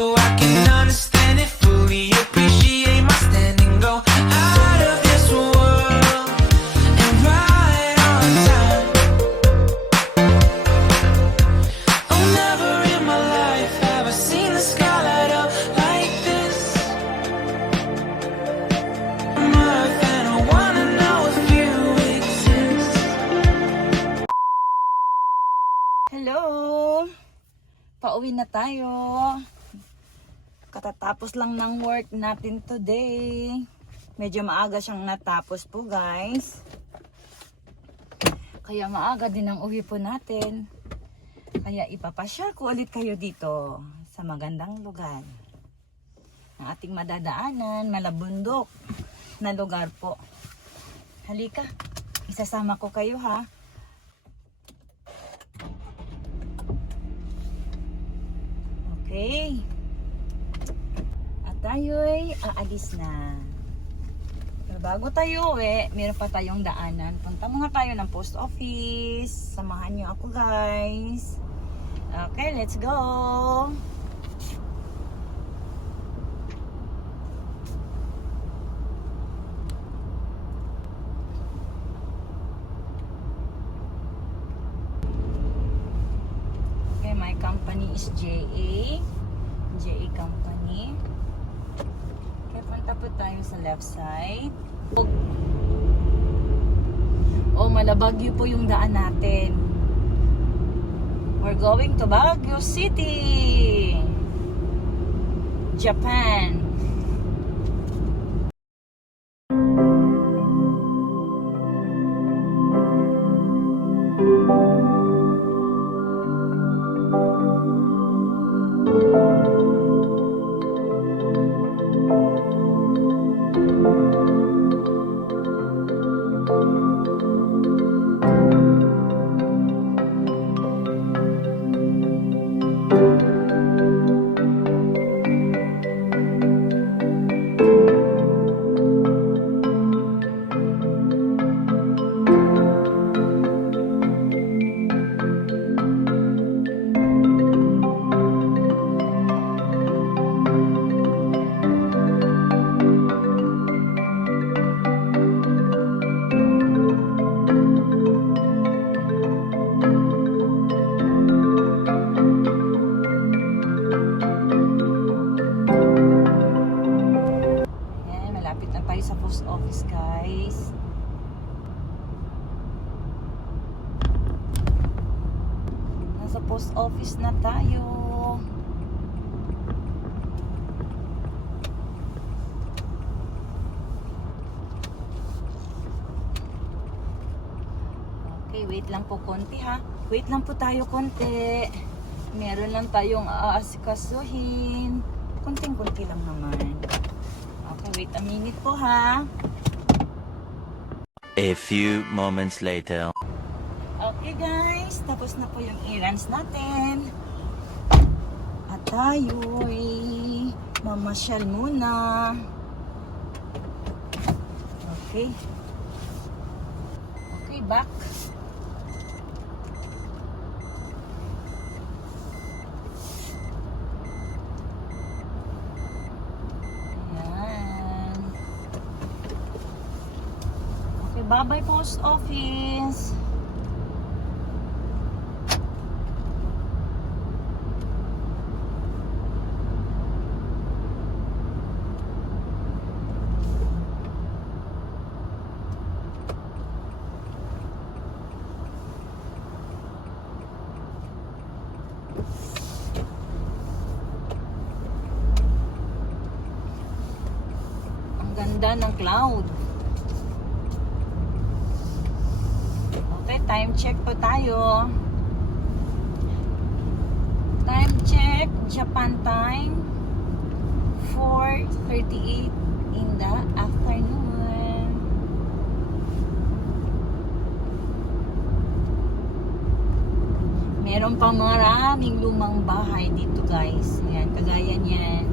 so I can understand it fully. Appreciate my standing, go out of this world and right on time. Oh, never in my life have I seen the sky light up like this. On Earth, and I wanna know if you exist. Hello! Pauwi na tayo. Katatapos lang ng work natin today. Medyo maaga siyang natapos po, guys. Kaya maaga din ang uwi po natin. Kaya ipapasyal ko ulit kayo dito sa magandang lugar. Ang ating madadaanan, malabundok na lugar po. Halika, isasama ko kayo ha. Okay. At tayo'y aalis na. Pero bago tayo uwi, meron pa tayong daanan. Punta muna tayo ng post office. Samahan niyo ako, guys. Okay, let's go. Okay, my company is JA company. Okay, punta po tayo sa left side. Oh, Malabagyo po yung daan natin. We're going to Baguio City, Japan. Sa post office, guys. Nasa post office na tayo. Okay, wait lang po konti ha. Wait lang po tayo konti. Meron lang tayong aasikasuhin. Konting-konti lang naman. Okay, wait a minute po ha. A few moments later. Okay guys, tapos na po yung errands natin. At tayo'y mamasyal muna. Okay. Okay, back. Bye-bye post office. Ang ganda ng cloud. Time check po tayo. Time check, Japan time, 4:38 in the afternoon. Meron pang maraming lumang bahay dito, guys. Ayan, kagaya niyan.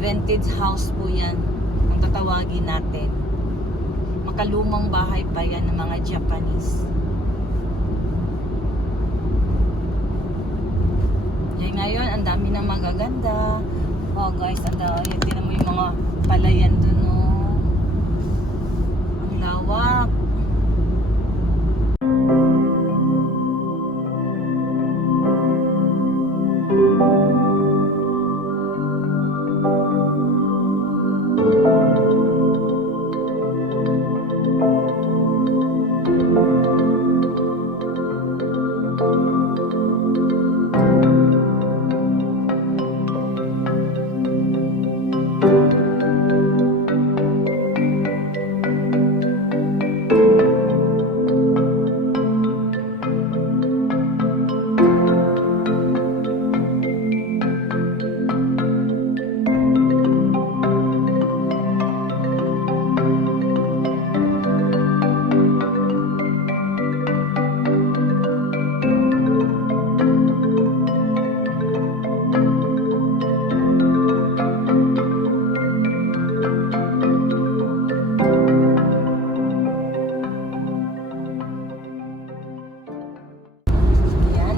Vintage house po yan ang tatawagin natin. Makalumang bahay pa yan ng mga Japanese. Ngayon, ang dami ng magaganda. Oh guys, yun din mo yung mga palayan dun, oh. Ang lawak.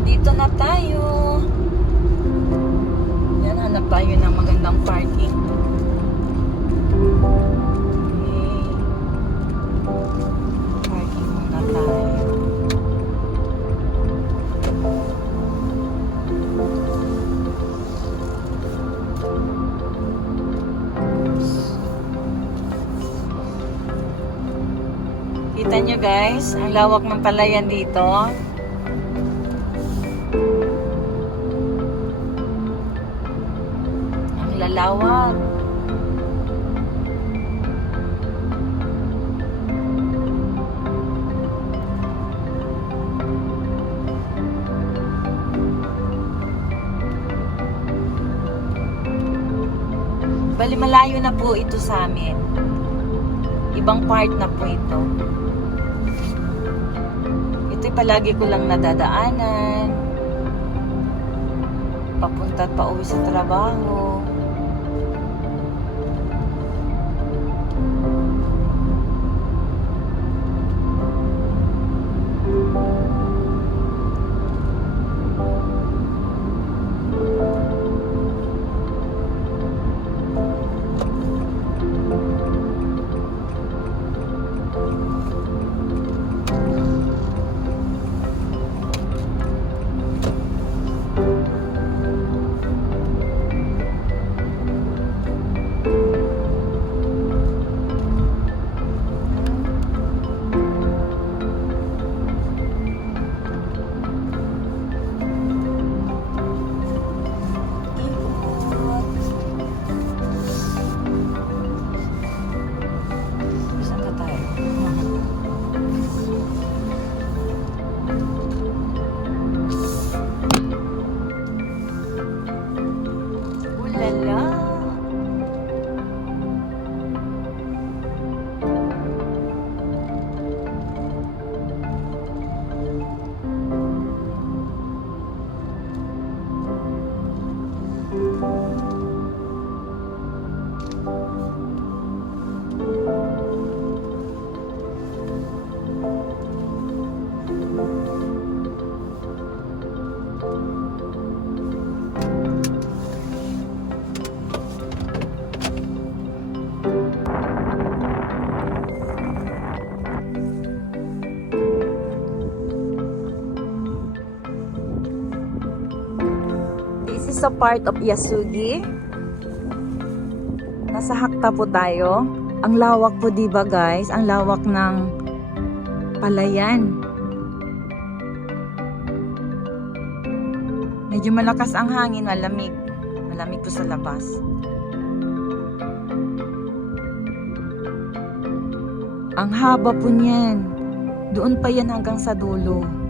Dito na tayo. Yan, hanap tayo ng magandang parking. Okay. Parking muna tayo. Kita nyo guys, ang lawak ng palayan dito. Lalawak. Bali malayo na po ito sa amin. Ibang part na po ito. Ito'y palagi ko lang nadadaanan. Papunta at pauwi sa trabaho. Sa part of Yasugi. Nasa Hakta po tayo. Ang lawak po, diba guys? Ang lawak ng palayan. Medyo malakas ang hangin, malamig. Malamig po sa labas. Ang haba po niyan. Doon pa yan hanggang sa dulo.